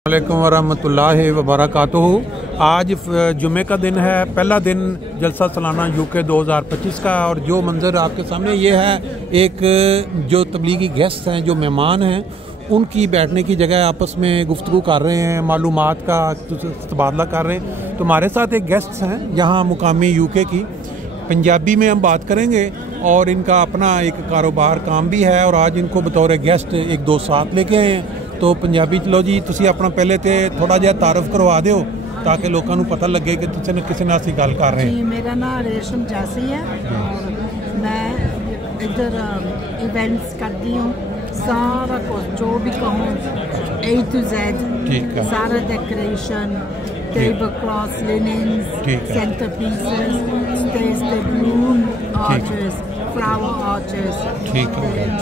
वालेकुम वरहमतुल्लाहि वबरकातुहू। आज जुमे का दिन है, पहला दिन जलसा सालाना यूके 2025 का। और जो मंज़र आपके सामने ये है, एक जो तबलीगी गेस्ट हैं, जो मेहमान हैं, उनकी बैठने की जगह आपस में गुफ्तगू कर रहे हैं, मालूमात का तबादला कर रहे हैं। तो हमारे साथ एक गेस्ट हैं यहाँ मुकामी यूके की, पंजाबी में हम बात करेंगे। और इनका अपना एक कारोबार काम भी है और आज इनको बतौर गेस्ट एक दो साथ लेके आए हैं। तो पंजाबी चलो जी, तुसी अपना पहले तो थोड़ा जिहा तारफ करवा दो ताकि लोगों को पता लगे कि तुसी ने किसी नाल गल कर रहे हैं। मेरा नाम रेशम जासी है और मैं इधर इवेंट्स करती हूँ, सारा कुछ जो भी कहूँ A to Z, सारा decoration, table cloths, linens, centre pieces, stage table, arches, flower arches,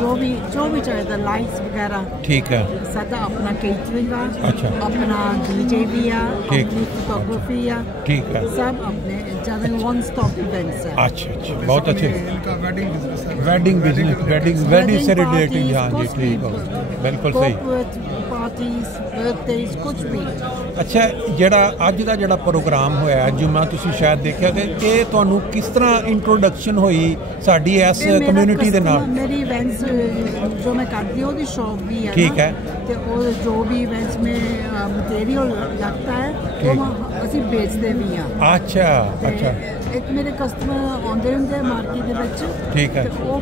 जो भी चाहिए, लाइट्स वगैरह, ठीक है। सादा अपना केटरिंग है, अच्छा, अपना डीजे भी है, अपनी फोटोग्राफी है, ठीक है, सब अपने ज़्यादा वन स्टॉप इवेंट्स है। अच्छा अच्छा, बहुत अच्छे। वेडिंग बिजनेस, वेडिंग से रिलेटेड, हाँ जी, ठीक है, बिल्कुल सही। पार्टीज, बर्थडेज, कुछ भी। अच्छा, ਜਿਹੜਾ ਅੱਜ ਦਾ ਜਿਹੜਾ ਪ੍ਰੋਗਰਾਮ ਹੋਇਆ ਜੁਮਾ, ਤੁਸੀਂ ਸ਼ਾਇਦ ਦੇਖਿਆ ਕਿ ਇਹ ਤੁਹਾਨੂੰ ਕਿਸ ਤਰ੍ਹਾਂ ਇੰਟਰੋਡਕਸ਼ਨ ਹੋਈ ਸਾਡੀ ਇਸ ਕਮਿਊਨਿਟੀ ਦੇ ਨਾਲ? ਮੇਰੀ ਇਵੈਂਟਸ ਜੋ ਮੈਂ ਕਰਦੀ ਹਾਂ ਉਹਦੀ ਸ਼ੌਪ ਵੀ ਹੈ, ਠੀਕ ਹੈ, ਤੇ ਉਹ ਜੋ ਵੀ ਇਵੈਂਟਸ में मटेरियल लगता है वो ਅਸੀਂ ਵੇਚਦੇ ਵੀ ਹਾਂ। ਅੱਛਾ ਅੱਛਾ, ਇੱਕ ਮੇਰੇ ਕਸਟਮਰ ਆਉਂਦੇ ਹੁੰਦੇ ਮਾਰਕੀਟ ਦੇ ਵਿੱਚ, ਠੀਕ ਹੈ, ਤੇ ਉਹ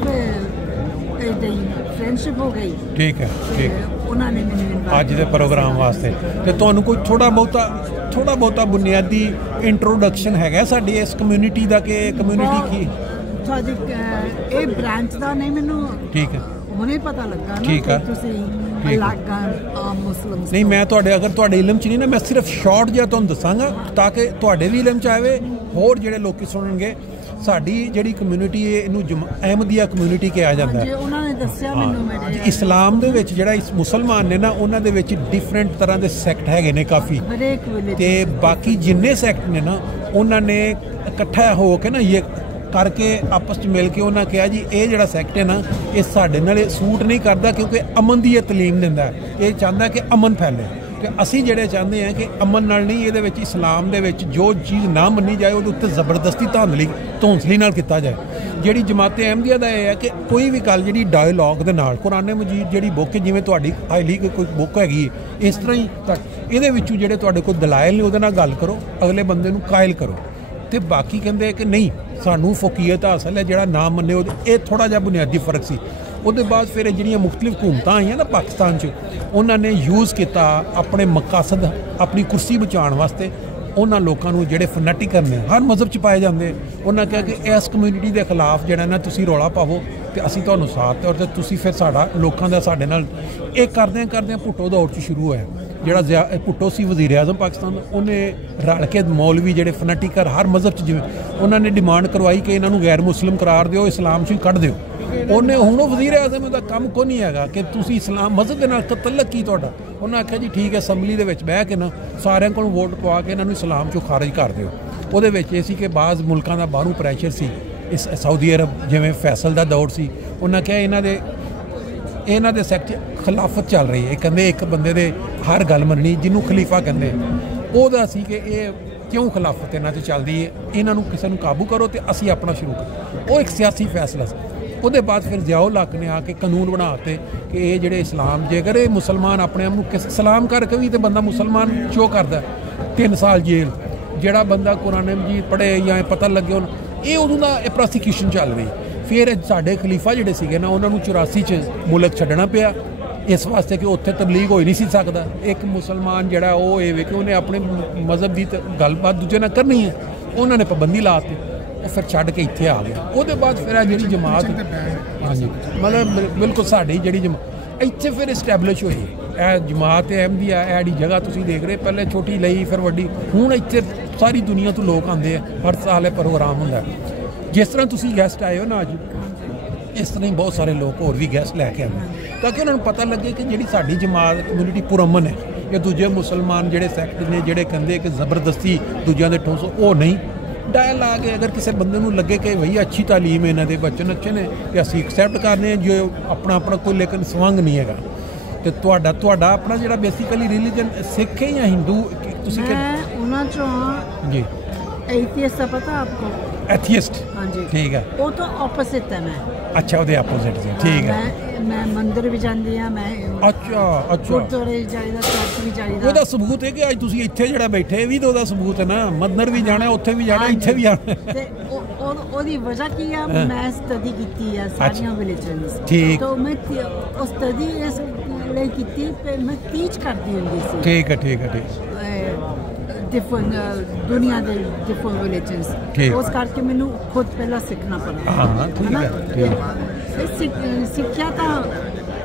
फ्रेंडशिप हो गई, ठीक है, ठीक है। उन्होंने अज के प्रोग्राम वास्ते तो तुहानू कोई थोड़ा बहुता बुनियादी इंट्रोडक्शन है साडी इस कम्यूनिटी का कि कम्यूनिटी की ए ब्रांच का नहीं मैनू, ठीक है, हुणे पता लगा, ठीक है, नहीं मैं अगर इलम च नहीं ना, मैं सिर्फ शॉर्ट जिहा तुहानू दसांगा ताकि तुहाडे भी इलम च आवे, होर जिहड़े लोग सुनणगे। साडी जिहड़ी कम्यूनिटी है इनू अहमदिया कम्यूनिटी कहा जाता है। उन्होंने दस्सिया मैनू इस्लाम दे विच जिहड़ा इस मुसलमान ने ना, उन्हां दे विच डिफरेंट तरह के सैक्ट हैगे ने काफ़ी, ते बाकी जिन्ने सैक्ट ने ना उन्होंने इकट्ठा हो के ना ये करके आपस में मिल के उन्होंने कहा जी ये जिहड़ा सैक्ट है ना, ये साडे नाल सूट नहीं करता क्योंकि अमन की तलीम दिंदा है, ये चाहता कि अमन फैले। तो असी जिहड़े चाहते हैं कि अमन नाल नहीं, ये इस्लाम दे विच जो चीज़ ना मनी जाए वो उत्ते जबरदस्ती धौंसली नाल किया जाए। जिहड़ी जमात अहमदिया का यह है कि कोई भी गल जिहड़ी डायलॉग दे नाल, कुरान मजीद जिहड़ी बुक है, जिवें तुहाडी हाईली कोई बुक हैगी, इस तरह ही तक इहदे विचों जिहड़े तुहाडे कोल दलाइल ने उहदे नाल गल करो, अगले बंदे नूं कायल करो। तो बाकी कहते कि नहीं सानू फकीयत हासिल है, जिहड़ा ना मन्ने ये थोड़ा जिहा बुनियादी फर्क सी। उसके बाद फिर जिहड़ियां मुख्तलिफ हुकूमतां आईयां ना पाकिस्तान च, उन्होंने यूज़ किया अपने मकासद, अपनी कुर्सी बचाने वास्ते। उन्होंने लोगों को जिहड़े फनैटिक ने हर मजहब च पाए जाते, उन्होंने कहा कि इस कम्यूनिटी के खिलाफ जिहड़ा ना तुसीं रौला पावो तो असीं तुहानूं साथ और तुसीं फिर साडा लोगों का साडे नाल ये करदे भुट्टो दौर च शुरू होया। जिहड़ा भुट्टो सी वज़ीर आज़म पाकिस्तान, उन्हें रल के मौलवी जिहड़े फनैटिकर हर मजहब च जिवें उन्होंने डिमांड करवाई कि इन्हों गैर मुस्लिम करार दिओ, इस्लाम चों कढ दिओ। उन्हें हुण वज़ीर आज़म का काम को नहीं है कि तुसीं इस्लाम मजहब के नाल तअल्लुक की तुहाडा। उन्होंने आख्या जी ठीक है, असैम्बली दे विच बह के ना सारिਆਂ कोल वोट पवा के इन्हों इस्लाम चों खारिज कर दिओ। ਉਹਦੇ ਵਿੱਚ ਇਹ ਸੀ कि ਬਾਜ਼ मुल्कां ਦਾ ਬਾਹਰੋਂ ਪ੍ਰੈਸ਼ਰ ਸੀ, इस सऊदी अरब जिवें फैसल का दौर सी, उन्हें कहा इन्हां दे सैक्ट खिलाफत चल रही है, कहते एक बंदे दे हर गल मननी जिन्हों खलीफा कहते, ਉਹਦਾ ਸੀ कि ये क्यों खिलाफत इन्हां 'ਚ चलदी है, इन्हां नूं किसी नूं काबू करो तो असीं अपना शुरू करो। वो एक सियासी फैसला सी। ਉਹਦੇ बाद फिर जियाउल हक ने आके कानून बनाते कि ये जिहड़े इस्लाम, जेकर ये मुसलमान अपने आप नूं सलाम करके भी तो बंदा मुसलमान शो करता 3 साल जेल, जिहड़ा बंदा कुरान मजीद पढ़े या पता लगे ये उदों दा प्रोसीक्यूशन चल रही। फिर साडे खलीफा जिहड़े सीगे ना, उन्होंने 84 च मुल्क छड्डना पिया इस वास्ते कि उत्थे तबलीग हो ही नहीं सी सकदा। एक मुसलमान जिहड़ा वो ये कि उन्हें अपने मजहब की गलबात दूजे नाल करनी है, उन्होंने पाबंदी लाती, फिर छड्ड के इत्थे आ गया। उसके बाद फिर जिहड़ी जमात, हाँ जी, मतलब बिल्कुल साडी जिहड़ी जमात इत्थे फिर इस्टैबलिश हुई है जमात अहमदिया। इहड़ी जगह तुसीं देख रहे, पहले छोटी लई फिर वड्डी, हुण इत्थे सारी दुनिया तो लोग आते हैं, हर साल प्रोग्राम होंदा है। जिस तरह तुसीं गैस्ट आए हो ना अज, इस तरह ही बहुत सारे लोग होर भी गैस्ट लैके आए ताकि उन्होंने पता लगे कि जिहड़ी साडी जमात कम्यूनिटी पुरअमन है, या दूजे मुसलमान जिहड़े सैक्ट ने जिहड़े कहंदे कि जबरदस्ती दूजिਆਂ ਦੇ ठोस, वो नहीं डायलॉग है। अगर किसी बंदे नूं लगे कि भई अच्छी तालीम है, इन्हां दे बच्चन अच्छे ने, कि असीं एक्सैप्ट करने जो अपना कोई लेकिन संग नहीं है। ਤੇ ਤੁਹਾਡਾ ਆਪਣਾ ਜਿਹੜਾ ਬੇਸਿਕਲੀ ਰਿਲੀਜਨ ਸਿੱਖ ਹੈ ਜਾਂ ਹਿੰਦੂ ਤੁਸੀਂ ਮੈਂ ਉਹਨਾਂ ਚੋਂ ਜੀ एथियस्ट है पता आपको? एथियस्ट हाँ जी ठीक है वो तो ऑपोजिट है मैं अच्छा ਉਹਦੇ ਆਪੋਜ਼ਿਟ ਸੀ ਠੀਕ ਹੈ ਮੈਂ ਮੰਦਿਰ ਵੀ ਜਾਂਦੀ ਆ ਮੈਂ ਅੱਛਾ ਗੁਰਦੁਆਰੇ ਜਾਈਦਾ ਚਰਚ ਵੀ ਜਾਈਦਾ ਉਹਦਾ ਸਬੂਤ ਹੈ ਕਿ ਅੱਜ ਤੁਸੀਂ ਇੱਥੇ ਜਿਹੜਾ ਬੈਠੇ ਵੀ ਤਾਂ ਉਹਦਾ ਸਬੂਤ ਹੈ ਨਾ ਮੰਦਿਰ ਵੀ ਜਾਣਾ ਉੱਥੇ ਵੀ ਜਾਣਾ ਇੱਥੇ ਵੀ ਜਾਣਾ ਤੇ ਉਹਦੀ ਵਜ੍ਹਾ ਕੀ ਆ ਮੈਂ ਸਟੱਡੀ ਕੀਤੀ ਆ ਸਾਰੀਆਂ ਰਿਲੀਜਨਸ ਠੀਕ ਤਾਂ ਮੈਂ ਉਹ ਸਟੱਡੀ ਇਸ ਲਈ ਕੀਤੀ ਤੇ ਮੈਂ ਟੀਚ ਕਰਦੀ ਹੁੰਦੀ ਸੀ ਠੀਕ ਹੈ different ਦੁਨੀਆ ਦੇ different religions ਉਸ ਕਰਕੇ ਮੈਨੂੰ ਖੁਦ ਪਹਿਲਾਂ ਸਿੱਖਣਾ ਪਿਆ ਹਾਂ ਠੀਕ ਹੈ ਸਿੱਖਿਆ ਤਾਂ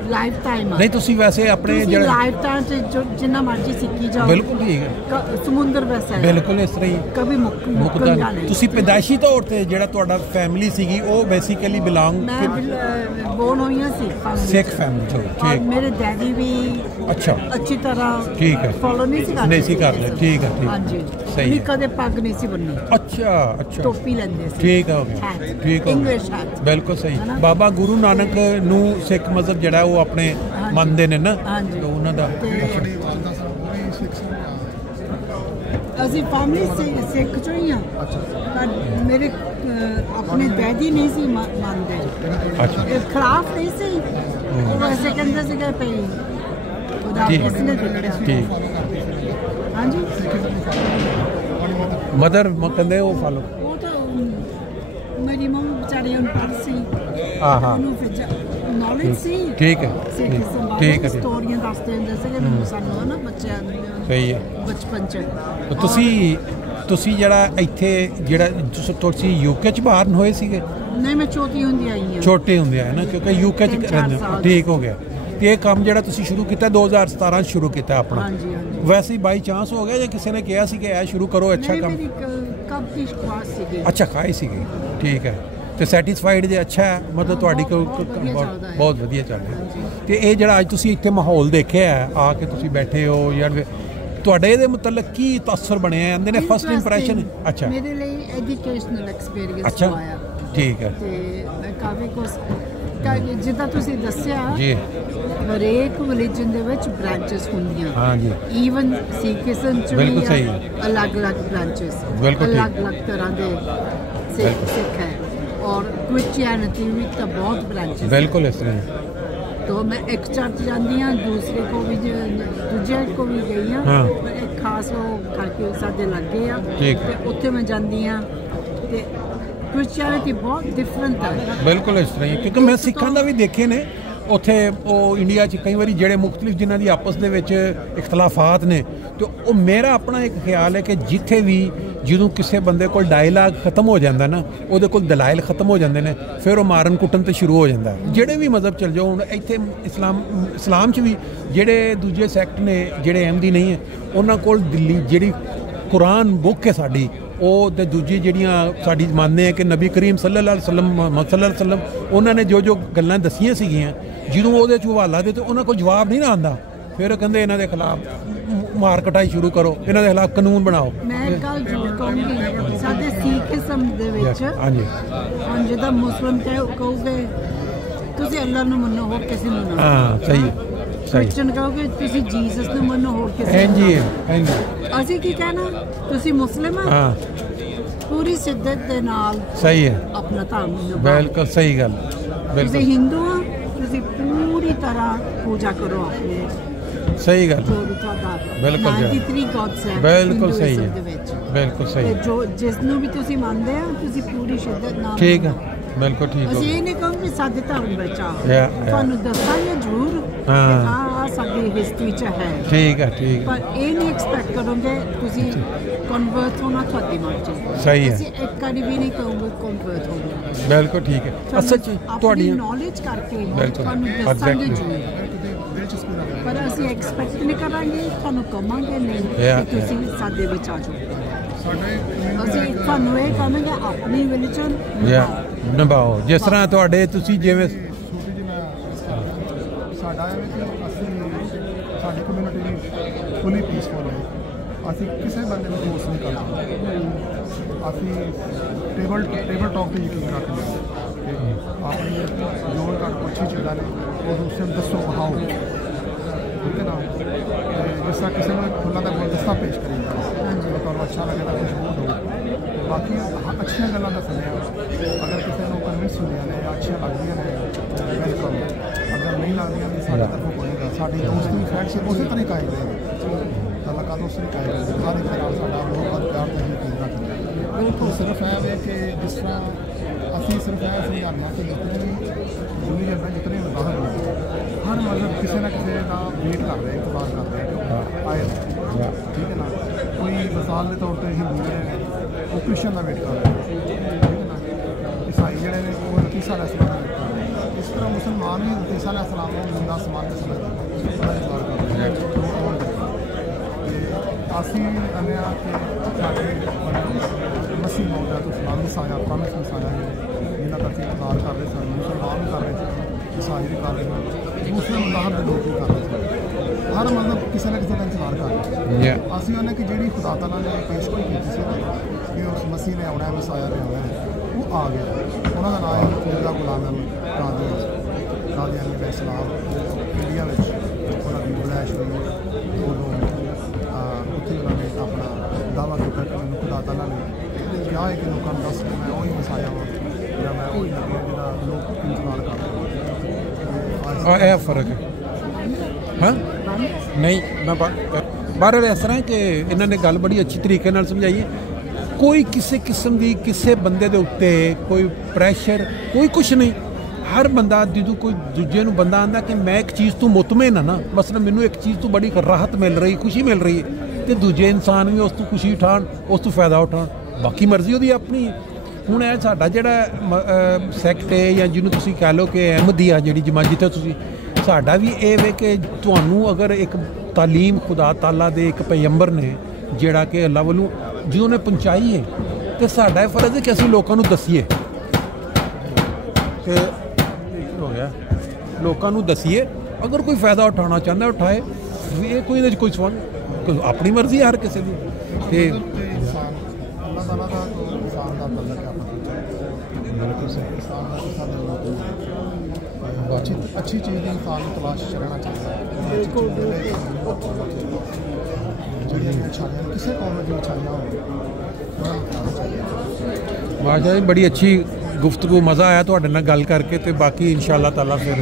ਲਾਈਫ ਟਾਈਮ ਨਹੀਂ ਤੁਸੀਂ ਵੈਸੇ ਆਪਣੇ ਜਿਹੜਾ ਲਾਈਫ ਟਾਈਮ ਚ ਜਿੰਨਾ ਮਰਜ਼ੀ ਸਿੱਖੀ ਜਾਓ ਬਿਲਕੁਲ ਠੀਕ ਹੈ ਸਮੁੰਦਰ ਵੈਸਾ ਹੈ ਬਿਲਕੁਲ ਇਸ ਤਰ੍ਹਾਂ ਹੀ ਕभी ਮੁੱਕਦਾ ਨਹੀਂ ਤੁਸੀਂ ਪੈਦਾਇਸ਼ੀ ਤੌਰ ਤੇ ਜਿਹੜਾ ਤੁਹਾਡਾ ਫੈਮਿਲੀ ਸੀਗੀ ਉਹ ਬੇਸਿਕਲੀ ਬਿਲੋਂਗ ਮੈਂ ਬੋਰਨ ਹੋਈ ਹਾਂ ਸਿੱਖ ਫੈਮਿਲੀ ਤੋਂ ਠੀਕ ਮੇਰੇ ਡੈਡੀ ਵੀ ਅੱਛਾ ਅੱਛੀ ਤਰ੍ਹਾਂ ਠੀਕ ਹੈ ਫੋਲੋ ਨਹੀਂ ਸੀ ਕਰਦੇ ਠੀਕ ਹੈ ਹਾਂਜੀ ਸਹੀ ਨਹੀਂ ਕਦੇ ਪੱਗ ਨਹੀਂ ਸੀ ਬੰਨੀ ਅੱਛਾ ਟੋਪੀ ਲੈਂਦੇ ਸੀ ਠੀਕ ਹੋ ਗਿਆ ਠੀਕ ਹੋ ਇੰਗਲਿਸ਼ ਹੈਟ ਬਿਲਕੁਲ ਸਹੀ ਬਾਬਾ ਗੁਰੂ ਨਾਨਕ ਨੂੰ ਸਿੱਖ ਮਜ਼ਹਬ ਜਿਹੜਾ ਉਹ ਆਪਣੇ ਮੰਨਦੇ ਨੇ ਨਾ ਤੇ ਉਹਨਾਂ ਦਾ ਅਸੀਂ ਫੈਮਿਲੀ ਸਿੱਖ ਚੋਂ ਹੀ ਆ ਪਰ ਮੇਰੇ ਆਪਣੇ ਡੈਡੀ ਨਹੀਂ ਸੀ ਮੰਨਦੇ ਖਿਲਾਫ ਨਹੀਂ ਸੀ ਉਹ ਵੈਸੇ ਕਹਿੰਦੇ ਸੀਗੇ ਪਈ ਉਹਦਾ ਕਿਸਨੇ ਦੇਖਿਆ ਠੀਕ ਹਾਂਜੀ ਮਦਰ ਕਹਿੰਦੇ ਉਹ ਫਾਲੋ ਉਹ ਤਾਂ ਮੇਰੀ ਮੰਮੀ ਵਿਚਾਰੀ ਅਨਪੜ੍ਹ ਸੀ ਉਹਨੂੰ ਫਿਰ ਨੌਲੇਜ ਸੀ ਠੀਕ ਹੈ ਠੀਕ ਹੈ ਸਟੋਰੀਆਂ ਦੱਸਦੇ ਹੁੰਦੇ ਸੀਗੇ ਮੈਨੂੰ ਸਾਨੂੰ ਹਨਾ ਬੱਚਿਆਂ ਨੂੰ ਸਹੀ ਹੈ ਬਚਪਨ ਚ ਤੁਸੀਂ ਜਿਹੜਾ ਇੱਥੇ ਜਿਹੜਾ ਤੁਸੀਂ ਯੂਕੇ ਚ ਬਾਹਰ ਹੋਏ ਸੀਗੇ ਨਹੀਂ ਮੈਂ ਛੋਟੀ ਹੁੰਦੀ ਆਈ ਹਾਂ ਛੋਟੇ ਹੁੰਦੇ ਆ ਨਾ ਕਿਉਂਕਿ ਯੂਕੇ ਚ ਠੀਕ ਹੋ ਗਿਆ ਤੇ ਇਹ ਕੰਮ ਜਿਹੜਾ ਤੁਸੀਂ ਸ਼ੁਰੂ ਕੀਤਾ 2017 ਸ਼ੁਰੂ ਕੀਤਾ ਆਪਣਾ ਹਾਂਜੀ ਵੈਸੇ ਹੀ ਬਾਈ ਚਾਂਸ ਹੋ ਗਿਆ ਜਾਂ ਕਿਸੇ ਨੇ ਕਿਹਾ ਸੀ ਕਿ ਇਹ ਸ਼ੁਰੂ ਕਰੋ ਅੱਛਾ ਕੰਮ ਕਬ ਦੀ ਖੁਆਇਸ਼ ਸੀਗੀ ਅੱਛਾ ਖਾਈ ਸੀਗੀ ਠੀਕ ਹੈ ਤੇ ਸੈਟੀਸਫਾਈਡ ਜੇ ਅੱਛਾ ਹੈ ਮਤਲਬ ਤੁਹਾਡੀ ਬਹੁਤ ਵਧੀਆ ਚੱਲ ਰਿਹਾ ਤੇ ਇਹ ਜਿਹੜਾ ਅੱਜ ਤੁਸੀਂ ਇੱਥੇ ਮਾਹੌਲ ਦੇਖਿਆ ਆ ਕੇ ਤੁਸੀਂ ਬੈਠੇ ਹੋ ਯਾਰ ਤੁਹਾਡੇ ਇਹਦੇ ਮੁਤਲਕ ਕੀ ਤਾਸਰ ਬਣਿਆ ਕਹਿੰਦੇ ਨੇ ਫਸਟ ਇੰਪ੍ਰੈਸ਼ਨ ਅੱਛਾ ਮੇਰੇ ਲਈ ਐਜੂਕੇਸ਼ਨਲ ਐਕਸਪੀਰੀਅੰਸ ਹੋਇਆ ਠੀਕ ਹੈ ਤੇ ਮੈਂ ਕਾਫੀ ਕੁਝ ਜਿੱਦਾਂ ਤੁਸੀਂ ਦੱਸਿਆ ਜੀ ਹਰੇਕ ਰਿਲੀਜਨ ਦੇ ਵਿੱਚ ਬ੍ਰਾਂਚਸ ਹੁੰਦੀਆਂ ਹਾਂਜੀ ਈਵਨ ਸਿੱਖੀਜ਼ਮ ਚ ਵੀ ਅਲੱਗ-ਅਲੱਗ ਬ੍ਰਾਂਚਸ ਅਲੱਗ-ਅਲੱਗ ਤਰ੍ਹਾਂ ਦੇ ਸਿੱਖ ਹੈ ਔਰ ਕ੍ਰਿਸਚੀਅਨਿਟੀ ਵੀ ਤਾਂ ਬਹੁਤ ਬ੍ਰਾਂਚਸ ਬਿਲਕੁਲ ਇਸ ਤਰ੍ਹਾਂ तो मैं एक चर्च जाती हाँ दूसरे को भी दूजे को भी गई हाँ एक खास वो करके साडे लग गए ते उत्थे मैं जाती हाँ ते क्रिश्चियनिटी बहुत डिफरेंट है बिल्कुल इस तरह क्योंकि मैं सिखां दा भी देखे ने ਉੱਥੇ ਉਹ ਇੰਡੀਆ 'ਚ ਕਈ ਵਾਰੀ ਜਿਹੜੇ ਮੁਖਤਲਿਫ ਜਿਨ੍ਹਾਂ ਦੀ ਆਪਸ ਦੇ ਵਿੱਚ ਇਖਤਲਾਫਾਤ ਨੇ ਤੇ ਉਹ ਮੇਰਾ ਆਪਣਾ ਇੱਕ ਖਿਆਲ ਹੈ ਕਿ ਜਿੱਥੇ ਵੀ ਜਦੋਂ ਕਿਸੇ ਬੰਦੇ ਕੋਲ ਡਾਇਲਾਗ ਖਤਮ ਹੋ ਜਾਂਦਾ ਨਾ ਉਹਦੇ ਕੋਲ ਦਲਾਇਲ ਖਤਮ ਹੋ ਜਾਂਦੇ ਨੇ ਫਿਰ ਉਹ ਮਾਰਨ ਕੁੱਟਣ ਤੇ ਸ਼ੁਰੂ ਹੋ ਜਾਂਦਾ ਜਿਹੜੇ ਵੀ ਮਜ਼ਹਬ ਚਲ ਜਾਓ ਹੁਣ ਇੱਥੇ ਇਸਲਾਮ 'ਚ ਵੀ ਜਿਹੜੇ ਦੂਜੇ ਸੈਕਟ ਨੇ ਜਿਹੜੇ ਅਹਿਮਦੀ ਨਹੀਂ ਹੈ ਉਹਨਾਂ ਕੋਲ ਦਿੱਲੀ ਜਿਹੜੀ ਕੁਰਾਨ ਬੁੱਕ ਹੈ ਸਾਡੀ ਉਹ ਤੇ ਦੂਜੀ ਜਿਹੜੀਆਂ ਸਾਡੀ ਮੰਨਦੇ ਆ ਕਿ ਨਬੀ ਕਰੀਮ ਸੱਲੱਲਾਹੁ ਅਲੈਹਿ ਵਸੱਲਮ ਉਹਨਾਂ ਨੇ ਜੋ ਗੱਲਾਂ ਦੱਸੀਆਂ ਸੀਗੀਆਂ ਜਦੋਂ ਉਹਦੇ 'ਚ ਹਵਾਲਾ ਦੇ ਤੇ ਉਹਨਾਂ ਕੋਲ ਜਵਾਬ ਨਹੀਂ ਨਾ ਆਉਂਦਾ ਫਿਰ ਕਹਿੰਦੇ ਇਹਨਾਂ ਦੇ ਖਿਲਾਫ ਮਾਰ ਕਟਾਈ ਸ਼ੁਰੂ ਕਰੋ ਇਹਨਾਂ ਦੇ ਖਿਲਾਫ ਕਾਨੂੰਨ ਬਣਾਓ ਮੈਂ ਗੱਲ ਜ਼ਰੂਰ ਕਹੂੰਗੀ ਸਾਡੇ ਸਿੱਖੀਜ਼ਮ ਦੇ ਵਿੱਚ ਹਾਂਜੀ ਹੁਣ ਜਿਹਦਾ ਮੁਸਲਮ ਕਹੋਗੇ ਤੁਸੀਂ ਅੱਲਾਹ ਨੂੰ ਮੰਨੋ ਹੋਰ ਕਿਸੇ ਨੂੰ ਨਾ ਹਾਂ ਸਹੀ ਕ੍ਰਿਸਚਨ ਕਹੋਗੇ ਤੁਸੀਂ ਜੀਸਸ ਨੂੰ ਮੰਨੋ ਹੋਰ ਕਿਸੇ ਨੂੰ ਹਾਂਜੀ ਅਸੀਂ ਕੀ ਕਹਿਣਾ ਤੁਸੀਂ ਮੁਸਲਿਮ ਹਾਂ ਪੂਰੀ ਸਿੱਧਤ ਦੇ ਨਾਲ ਸਹੀ ਹੈ ਆਪਣਾ ਧਰਮ ਬਿਲਕੁਲ ਸਹੀ ਗੱਲ ਤੁਸੀਂ ਹਿੰਦੂ ਆ ਤੁਸੀਂ ਪੂਰੀ ਤਰ੍ਹਾਂ ਪੂਜਾ ਕਰੋ ਆਪਣੇ ਸਹੀ ਗੱਲ ਬਿਲਕੁਲ 93 ਗॉड्स ਹੈ ਬਿਲਕੁਲ ਸਹੀ ਹੈ ਬਿਲਕੁਲ ਸਹੀ ਜੋ ਜਿਸ ਨੂੰ ਵੀ ਤੁਸੀਂ ਮੰਨਦੇ ਆ ਤੁਸੀਂ ਪੂਰੀ ਸ਼ਿੱਦਤ ਨਾਲ ਠੀਕ ਹੈ ਬਿਲਕੁਲ ਠੀਕ ਹੈ ਅਸੀਂ ਇਹ ਨਹੀਂ ਕਹਾਂਗੇ ਸਾਡੇ ਧਰਮ ਬਚਾਓ ਤੁਹਾਨੂੰ ਦੱਸਾਂਗੇ ਜ਼ਰੂਰ ਹਾਂ ਸਾਡੀ ਹਿਸਟਰੀ 'ਚ ਹੈ ਠੀਕ ਹੈ ਪਰ ਇਹ ਨਹੀਂ ਐਕਸਪੈਕਟ ਕਰੋਗੇ ਤੁਸੀਂ ਕਨਵਰਟ ਹੋਣਾ ਤੁਹਾਡੀ ਮਰਜ਼ੀ ਸਹੀ ਹੈ ਅਸੀਂ ਇੱਕ ਕਦੀ ਵੀ ਨਹੀਂ ਕਹੋਗੇ ਕਨਵਰਟ ਹੋਣਾ ਬਿਲਕੁਲ ਠੀਕ ਹੈ ਅਸਲ 'ਚ ਤੁਹਾਡੀ ਨੌਲੇਜ ਕਰਕੇ ਤੁਹਾਨੂੰ ਦੱਸਾਂਗੇ ਜ਼ਰੂਰ ਪਰ ਅਸੀਂ ਐਕਸਪੈਕਟ ਨਹੀਂ ਕਰਾਂਗੇ ਤੁਹਾਨੂੰ ਕਹਾਂਗੇ ਨਹੀਂ ਕਿ ਤੁਸੀਂ ਸਾਡੇ ਵਿੱਚ ਆ ਜਾਓ ਅਸੀਂ ਤੁਹਾਨੂੰ ਇਹ ਕਹਾਂਗੇ ਆਪਣੀ ਰਿਲੀਜਨ ਨਿਭਾਓ ਜਿਸ ਤਰ੍ਹਾਂ ਤੁਹਾਡੇ ਤੁਸੀਂ ਜਿਵੇਂ ਸਾਡਾ ਸਾਡੀ ਕਮਿਊਨਿਟੀ ਫੁੱਲੀ ਪੀਸਫੁਲ ਹੈ ਅਸੀਂ ਕਿਸੇ ਬੰਦੇ ਨੂੰ ਫੋਰਸ ਨਹੀਂ ਕਰਦੇ ਅਸੀਂ ਟੇਬਲ ਟਾਕ ਤੇ ਯਕੀਨ ਰੱਖਦੇ ਹਾਂ ਆਪਣੀ ਜੋ ਘਰ ਪੁੱਛੀ ਚੀਜ਼ਾਂ ਨੇ ਉਹ ਦੂਸਰੇ ਨੂੰ ਦੱਸੋ ਵਹਾਓ ठीक है ना। जिस तरह किसी ने फुलों का गुलदस्ता पेश करेगा जो तुहानूं अच्छा लगे तो खुशबू दो, बाकी अच्छियां गल्लां दसने अगर किसी को कन्विंस होंदियां ने अच्छियां लगदियां ने वेलकम, अगर नहीं लगदियां तो साडे तरफों कोई नहीं। साडी दोस्ती फ्रैंडशिप उसी तरीके आई रहेगी, तलका उस तरीके आई रहेगी, हर एक नाल साडा बहुत प्यार ते यकीन रखते हैं। बिल्कुल सिर्फ है वे कि जिस तरह असीं सिर्फ यह समझाने कि जितने भी दुनिया में जितने उदाहरण हर मतलब किसी ना किसी का वेट कर रहे हैं, इंतजार कर रहे हैं आए, ठीक है ना। कोई मिसाल के तौर पर हिंदू जोड़े ने वो क्रिश्चन का वेट कर रहे हैं, ठीक है ना। ईसाई जोड़े ने वो ईसा अलैहिस्सलाम का वेट कर रहे हैं। इस तरह मुसलमान भी ईसा अलैहिस्सलाम को जिंदा समान के समझ बड़ा इंतजार कर रहे हैं। ਅਸੀਂ ਆਨੇ ਆ ਕਿ ਸਾਡੇ ਮਸੀਹ ਮੌਜੂਦਾ ਤੋਂ ਸਲਾਮ ਮਸਾਇਆ ਪ੍ਰੋਮਿਸ ਮਸਾਇਆ ਜਿਨ੍ਹਾਂ ਦਾ ਅਸੀਂ ਇੰਤਜ਼ਾਰ ਕਰ ਰਹੇ ਸਨ, ਮੁਸਲਮਾਨ ਵੀ ਕਰ ਰਹੇ ਸਨ, ਈਸਾਈ ਵੀ ਕਰ ਰਹੇ ਸਨ, ਦੂਸਰੇ ਮਜ਼ਹਬ ਦੇ ਲੋਕ ਵੀ ਕਰ ਰਹੇ ਸਨ। ਹਰ ਮਜ਼ਹਬ ਕਿਸੇ ਨਾ ਕਿਸੇ ਦਾ ਇੰਤਜ਼ਾਰ ਕਰ ਰਿਹਾ। ਅਸੀਂ ਉਹਨੇ ਕਿ ਜਿਹੜੀ ਖੁਦਾ ਤਾਲਾ ਨੇ ਪੇਸ਼ਗੋਈ ਕੀਤੀ ਸੀ ਕਿ ਉਸ ਮਸੀਹ ਨੇ ਆਉਣਾ ਹੈ, ਮਸਾਇਆ ਨੇ ਆਉਣਾ ਹੈ, ਉਹ ਆ ਗਿਆ। ਉਹਨਾਂ ਦਾ ਨਾਮ ਹੈ ਮਿਰਜ਼ਾ ਗੁਲਾਮ ਅਹਿਮਦ ਕਾਦੀਆਨੀ ਇਸਲਾਮ। ਇੰਡੀਆ ਵਿੱਚ ਉਹਨਾਂ ਦੀ ਬਲੈਸ਼ ਹੋਈ ਉਦੋਂ ਉੱਥੇ ਉਹਨਾਂ ਨੇ ਆਪਣਾ ਦਾਅਵਾ ਕੀਤਾ ਕਿ ਮੈਨੂੰ ਖੁਦਾ ਤਾਲਾ ਨੇ ਕਿਹਾ ਹੈ ਕਿ ਲੋਕਾਂ ਨੂੰ ਦੱਸ ਕੇ ਮੈਂ ਉਹੀ ਮਸਾਇਆ ਵਾਂ ਜਾਂ ਮੈਂ ਉਹੀ ਨਬੀ ਹਾਂ ਜਿਹਦਾ ਲੋਕ ਇੰਤਜ਼ਾਰ ਕਰਦੇ ਇਹ ਫਰਕ ਹੈ ਹਾਂ ਨਹੀਂ। ਮੈਂ ਬਾਹਰ ਇਸ ਤਰ੍ਹਾਂ ਕਿ ਇਹਨਾਂ ਨੇ ਗੱਲ ਬੜੀ ਅੱਛੀ ਤਰੀਕੇ ਨਾਲ ਸਮਝਾਈ ਹੈ। ਕੋਈ ਕਿਸੇ ਕਿਸਮ ਦੀ ਕਿਸੇ ਬੰਦੇ ਦੇ ਉੱਤੇ ਕੋਈ ਪ੍ਰੈਸ਼ਰ ਕੋਈ ਕੁਛ ਨਹੀਂ। ਹਰ ਬੰਦਾ ਜਦੋਂ ਕੋਈ ਦੂਜੇ ਨੂੰ ਬੰਦਾ ਆਉਂਦਾ ਕਿ ਮੈਂ ਇੱਕ ਚੀਜ਼ ਤੋਂ ਮੁਤਮਿਨ ਹਾਂ ਨਾ, ਮਸਲਨ ਮੈਨੂੰ ਇੱਕ ਚੀਜ਼ ਤੋਂ ਬੜੀ ਰਾਹਤ ਮਿਲ ਰਹੀ, ਖੁਸ਼ੀ ਮਿਲ ਰਹੀ ਹੈ, ਤੇ ਦੂਜੇ ਇਨਸਾਨ ਵੀ ਉਸ ਤੋਂ ਖੁਸ਼ੀ ਉਠਾਉਣ, ਉਸ ਤੋਂ ਫਾਇਦਾ ਉਠਾਉਣ। ਬਾਕੀ ਮਰਜ਼ੀ ਉਹਦੀ ਆਪਣੀ। ਹੁਣ ਇਹ ਸਾਡਾ ਜਿਹੜਾ ਸੈਕਟ ਹੈ ਜਾਂ ਜਿਹਨੂੰ ਤੁਸੀਂ ਕਹਿ ਲਓ ਕਿ ਅਹਿਮਦੀਆ ਜਿਹੜੀ ਜਮਾਤ ਜਿੱਥੇ ਤੁਸੀਂ, ਸਾਡਾ ਵੀ ਇਹ ਵੇ ਕਿ ਤੁਹਾਨੂੰ ਅਗਰ ਇੱਕ ਤਾਲੀਮ ਖੁਦਾ ਤਾਲਾ ਦੇ ਇੱਕ ਪੈਗੰਬਰ ਨੇ ਜਿਹੜਾ ਕਿ ਅੱਲਾ ਵੱਲੋਂ ਜਿਹਨਾਂ ਨੇ ਪਹੁੰਚਾਈ ਹੈ, ਤੇ ਸਾਡਾ ਇਹ ਫਰਜ਼ ਹੈ ਕਿ ਅਸੀਂ ਲੋਕਾਂ ਨੂੰ ਦੱਸੀਏ ਕਿ ਹੋ ਗਿਆ, ਲੋਕਾਂ ਨੂੰ ਦੱਸੀਏ। ਅਗਰ ਕੋਈ ਫਾਇਦਾ ਉਠਾਉਣਾ ਚਾਹੁੰਦਾ ਉਠਾਏ, ਇਹ ਕੋਈ ਇਹਦੇ 'ਚ ਕੋਈ ਸਵਾਲ ਆਪਣੀ ਮਰਜ਼ੀ ਹੈ ਹਰ ਕਿਸੇ ਦੀ। ਤੇ ਇਨਸਾਨ ਅੱਲਾਹ ਤਾਲਾ ਦਾ ਇਨਸਾਨ ਦਾ ਬੰਦਾ ਕਿ ਆਪਾਂ ਬਿਲਕੁਲ ਸਹੀ ਇਨਸਾਨ ਦਾ ਕਿਸੇ ਦੇ ਲੋਕ ਅੱਛੀ ਚੀਜ਼ ਦੀ ਇਨਸਾਨ ਨੂੰ ਤਲਾਸ਼ ਕਰਨਾ ਚਾਹੀਦਾ ਹੈ। ਜਿਹੜੀਆਂ ਅੱਛਾਈਆਂ ਕਿਸੇ ਕੌਮ ਦੀਆਂ ਅੱਛਾਈਆਂ ਹੋਣ ਬਾਸ਼ਾ ਜੀ ਬੜੀ ਅੱਛੀ ਗੁਫ਼ਤਗੂ, ਮਜ਼ਾ ਆਇਆ ਤੁਹਾਡੇ ਨਾਲ ਗੱਲ ਕਰਕੇ। ਤੇ ਬਾਕੀ ਇਨਸ਼ਾ ਅੱਲਾਹ ਤਾਲਾ ਫਿਰ